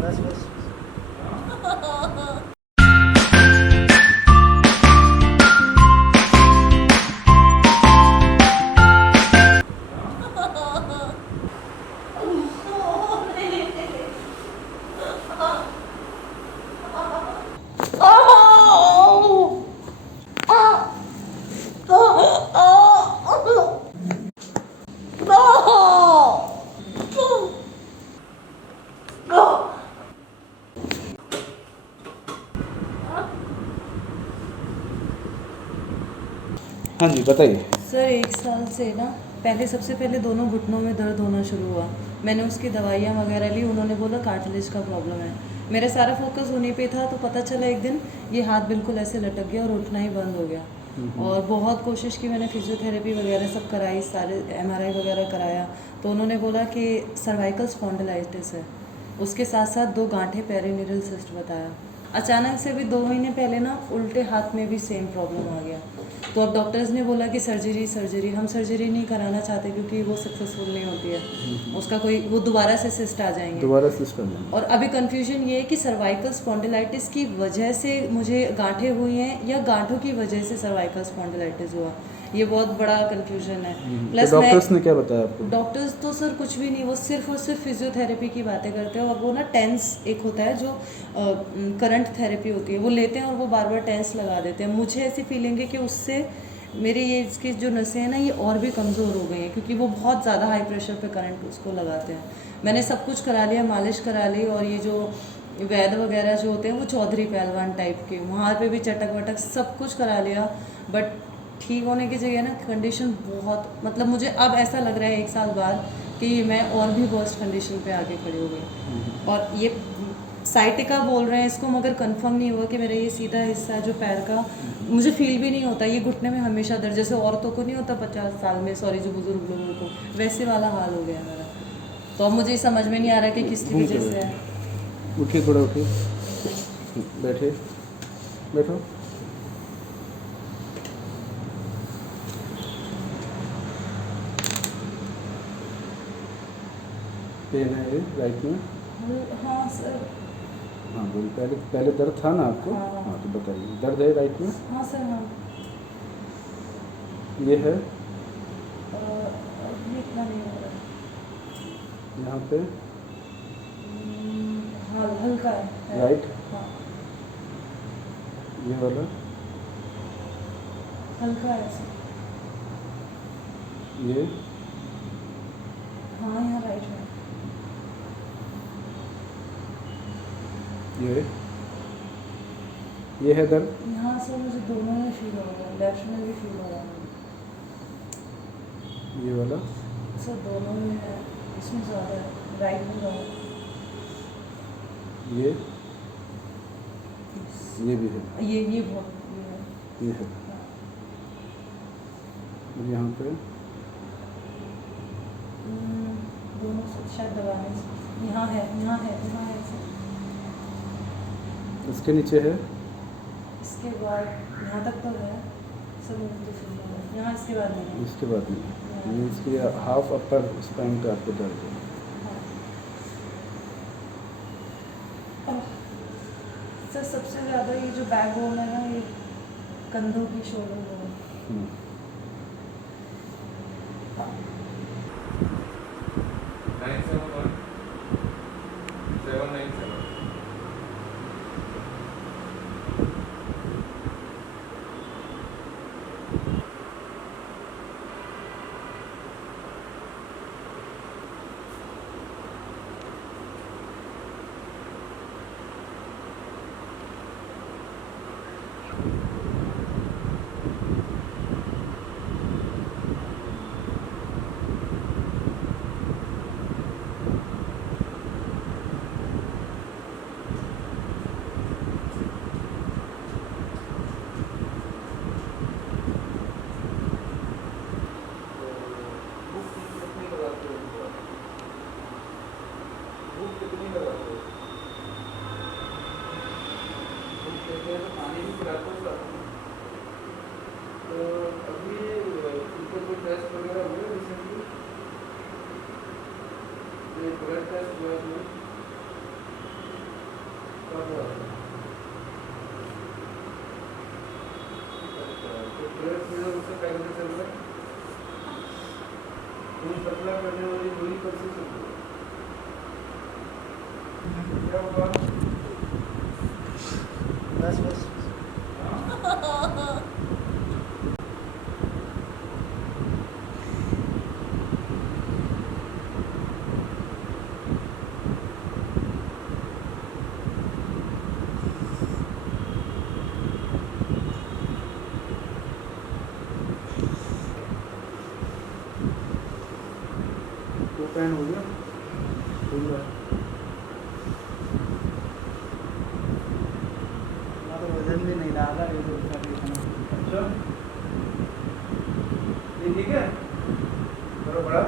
बस बस। हाँ जी बताइए। सर 1 साल से ना, पहले सबसे पहले दोनों घुटनों में दर्द होना शुरू हुआ। मैंने उसकी दवाइयाँ वगैरह ली, उन्होंने बोला कार्टिलेज का प्रॉब्लम है। मेरा सारा फोकस उन्हीं पे था, तो पता चला एक दिन ये हाथ बिल्कुल ऐसे लटक गया और उठना ही बंद हो गया। और बहुत कोशिश की मैंने, फिजियोथेरेपी वगैरह सब कराई, सारे MRI वगैरह कराया, तो उन्होंने बोला कि सर्वाइकल स्पॉन्डिलाइटिस है। उसके साथ साथ 2 गांठें पेरिन्यूरल सिस्ट बताया। अचानक से भी 2 महीने पहले ना उल्टे हाथ में भी सेम प्रॉब्लम आ गया। तो अब डॉक्टर्स ने बोला कि सर्जरी। हम सर्जरी नहीं कराना चाहते क्योंकि वो सक्सेसफुल नहीं होती है, उसका कोई वो दोबारा से सिस्ट आ जाएंगे। दोबारा सिस्टम है। और अभी कंफ्यूजन ये है कि सर्वाइकल स्पॉन्डिलाइटिस की वजह से मुझे गांठें हुई हैं या गांठों की वजह से सर्वाइकल स्पॉन्डिलाइटिस हुआ, ये बहुत बड़ा कंफ्यूजन है। प्लस तो डॉक्टर्स ने क्या बताया आपको? डॉक्टर्स तो सर कुछ भी नहीं, वो सिर्फ और सिर्फ फिजियोथेरेपी की बातें करते हैं। और वो ना टेंस एक होता है जो करंट थेरेपी होती है, वो लेते हैं और वो बार बार टेंस लगा देते हैं। मुझे ऐसी फीलिंग है कि उससे मेरी ये इसकी जो नसें हैं ना, ये और भी कमज़ोर हो गई हैं, क्योंकि वो बहुत ज़्यादा हाई प्रेशर पे करंट उसको लगाते हैं। मैंने सब कुछ करा लिया, मालिश करा ली, और ये जो वैद्य वगैरह जो होते हैं वो चौधरी पहलवान टाइप के, वहाँ पे भी चटक वटक सब कुछ करा लिया, बट ठीक होने की जगह ना कंडीशन बहुत, मतलब मुझे अब ऐसा लग रहा है 1 साल बाद कि मैं और भी वर्स्ट कंडीशन पे आके खड़ी हो गई। और ये साइटिका बोल रहे हैं इसको, मगर कंफर्म नहीं हुआ कि मेरा ये सीधा हिस्सा है जो पैर का, मुझे फील भी नहीं होता। ये घुटने में हमेशा दर्द, जैसे औरतों को नहीं होता 50 साल में, सॉरी जो बुजुर्ग लोगों को, वैसे वाला हाल हो गया मेरा। तो अब मुझे समझ में नहीं आ रहा कि किसकी वजह से है। उठिए, थोड़ा उठिए, बैठे, बैठो। पेन है ये राइट में? हाँ सर। हाँ बोल, पहले पहले दर्द था ना आपको? हाँ। हाँ तो बताइए, दर्द है राइट में? हाँ सर। हाँ ये है अभी इतना नहीं हो रहा। यहाँ पे? हाँ हल्का है। राइट? हाँ ये वाला? हल्का है सर। ये? हाँ यहाँ राइट में। ये है दर्द? यहाँ से मुझे दोनों में फील हो रहा है, लेफ्ट में भी फील हो रहा है। ये वाला? सर दोनों में है, इसमें ज़्यादा है, राइट में ज़्यादा है। ये भी है? ये बहुत ये है। ये है। हाँ। और यहाँ पे? दोनों से शायद दबाने से, यहाँ है, यहाँ है, यहाँ है सर। इसके नीचे है? इसके बाद यहाँ तक तो है सर, मुझे तो फील हो रहा है। यहाँ इसके बाद नहीं है। इसके बाद में ये इसके हाफ अपर स्पाइन का आपको दर्द है। सर सबसे ज़्यादा ये जो बैक बोन है ना, ये कंधों की, शोल्डर बोन। 971 797। पानी भी पिलाते हो? करके चल रहा है? तुम पतला करने वाली गोली कब से चल रही है? क्या हुआ? बस बस तो पैन हो गया? हो गया। मैं तो वजन भी नहीं डाला ये तो कर रही थी। अच्छा ये ठीक है? करो बड़ा।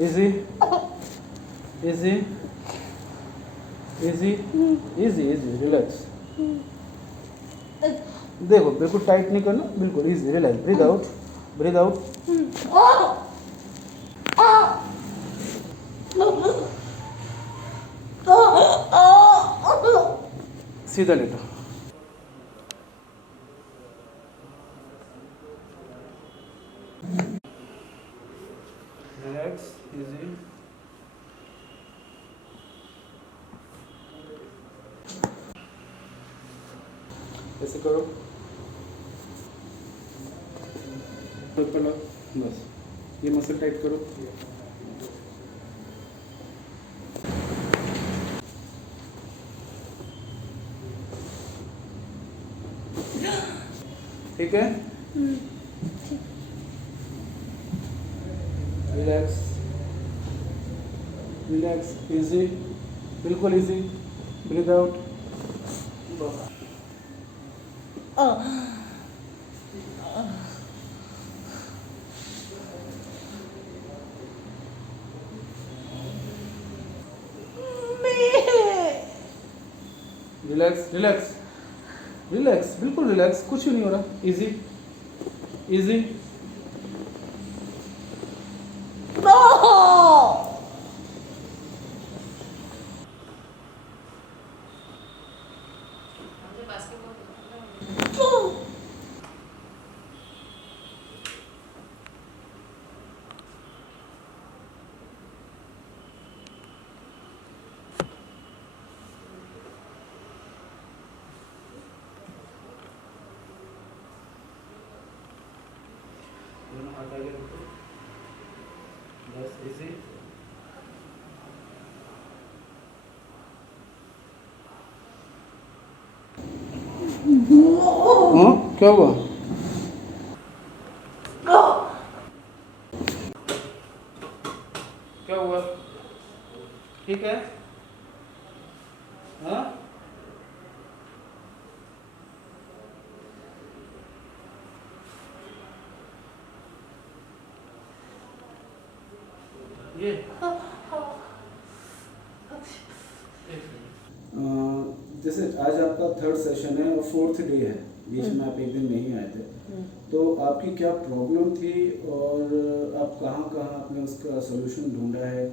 Easy easy easy easy easy relax. देखो बिल्कुल टाइट नहीं करना, बिल्कुल easy relax. Breathe out, breathe out. सीधा लेटो। Relax easy. ऐसे करो, ऊपर लो, बस ये मसल टाइट करो। ठीक है, रिलैक्स रिलैक्स इजी, बिल्कुल easy. Breathe out. Relax relax relax, बिल्कुल रिलैक्स, कुछ भी नहीं हो रहा। Easy easy. दोनों हाथ आगे रखो, बस इजी। हाँ क्या हुआ? क्या हुआ? ठीक है? हाँ ये जैसे आज आपका 3rd सेशन है और 4th डे है, बीच में आप एक दिन नहीं आए थे, तो आपकी क्या प्रॉब्लम थी और आप कहाँ कहाँ आपने उसका सोल्यूशन ढूंढा है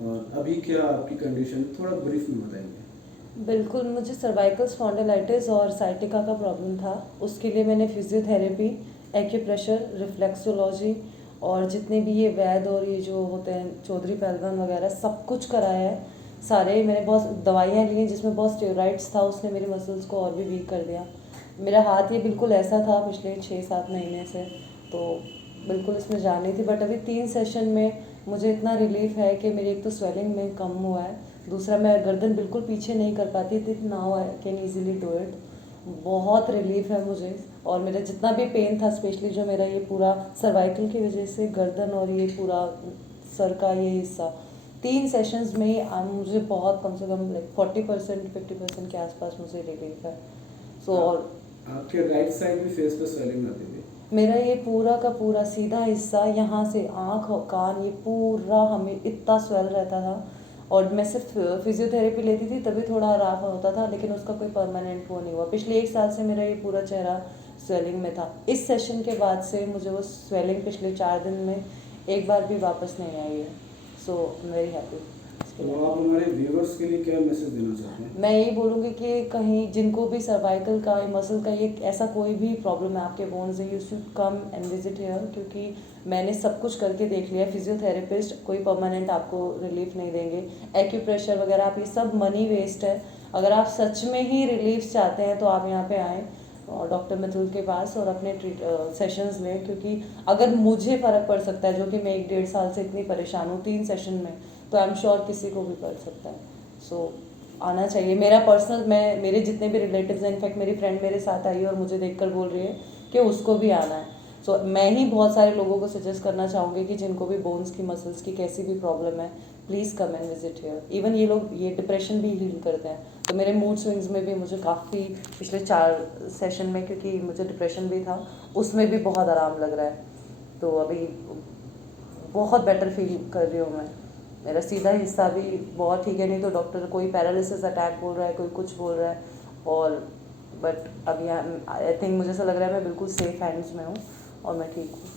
और अभी क्या आपकी कंडीशन, थोड़ा ब्रीफ में बताएंगे। बिल्कुल, मुझे सर्वाइकल स्पॉन्डिलाइटिस और साइटिका का प्रॉब्लम था। उसके लिए मैंने फिजियोथेरेपी, एक्यूप्रेशर, रिफ्लेक्सोलॉजी और जितने भी ये वैद और ये जो होते हैं चौधरी पहलवान वगैरह सब कुछ कराया है। सारे मैंने बहुत दवाइयाँ ली हैं जिसमें बहुत स्टेरॉइड्स था, उसने मेरी मसल्स को और भी वीक कर दिया। मेरा हाथ ये बिल्कुल ऐसा था पिछले 6-7 महीने से, तो बिल्कुल इसमें जान नहीं थी। बट अभी 3 सेशन में मुझे इतना रिलीफ है कि मेरी एक तो स्वेलिंग में कम हुआ है, दूसरा मैं गर्दन बिल्कुल पीछे नहीं कर पाती थी, now I can easily do it. बहुत रिलीफ है मुझे। और मेरा जितना भी पेन था, स्पेशली जो मेरा ये पूरा सर्वाइकल की वजह से गर्दन और ये पूरा सर का ये हिस्सा, 3 सेशंस में ही मुझे बहुत कम से कम 40% 50% के आसपास मुझे रिलीफ है। सो और आपके राइट साइड भी फेस पे स्वेलिंग आती थी? मेरा ये पूरा का पूरा सीधा हिस्सा यहाँ से आँख और कान ये पूरा हमें इतना स्वेल रहता था। और मैं सिर्फ फिजियोथेरेपी लेती थी तभी थोड़ा आराम होता था, लेकिन उसका कोई परमानेंट वो नहीं हुआ। पिछले 1 साल से मेरा ये पूरा चेहरा स्वेलिंग में था। इस सेशन के बाद से मुझे वो स्वेलिंग पिछले 4 दिन में एक बार भी वापस नहीं आई है। So very happy. तो आप हमारे व्यूअर्स के लिए क्या मैसेज देना चाहते हैं? मैं यही बोलूँगी कि कहीं जिनको भी सर्वाइकल का, मसल का, ये ऐसा कोई भी प्रॉब्लम है आपके बोन से, you should come and visit here, क्योंकि मैंने सब कुछ करके देख लिया। फिजियोथेरेपिस्ट कोई परमानेंट आपको रिलीफ नहीं देंगे, एक्यूप्रेशर वगैरह, आप ये सब मनी वेस्ट है। अगर आप सच में ही रिलीफ चाहते हैं तो आप यहाँ पे आएँ डॉक्टर मिथुल के पास और अपने सेशंस लें, क्योंकि अगर मुझे फ़र्क पड़ सकता है, जो कि मैं 1-1.5 साल से इतनी परेशान हूँ 3 सेशन में, तो आई एम श्योर किसी को भी पड़ सकता है। सो आना चाहिए। मेरा पर्सनल, मैं मेरे जितने भी रिलेटिव्स हैं, इनफैक्ट मेरी फ्रेंड मेरे साथ आई और मुझे देखकर बोल रही है कि उसको भी आना है। सो मैं ही बहुत सारे लोगों को सजेस्ट करना चाहूँगी कि जिनको भी बोन्स की, मसल्स की कैसी भी प्रॉब्लम है, please come and visit here. Even ये लोग ये डिप्रेशन भी हील करते हैं, तो मेरे मूड स्विंग्स में भी मुझे काफ़ी पिछले 4 सेशन में, क्योंकि मुझे डिप्रेशन भी था, उसमें भी बहुत आराम लग रहा है। तो अभी बहुत बेटर फील कर रही हूँ मैं। मेरा सीधा हिस्सा भी बहुत ठीक है, नहीं तो डॉक्टर कोई पैरालिसिस अटैक बोल रहा है, कोई कुछ बोल रहा है। और बट अब यहाँ आई थिंक मुझे ऐसा लग रहा है मैं बिल्कुल सेफ हैंड्स में हूँ और मैं ठीक हूँ।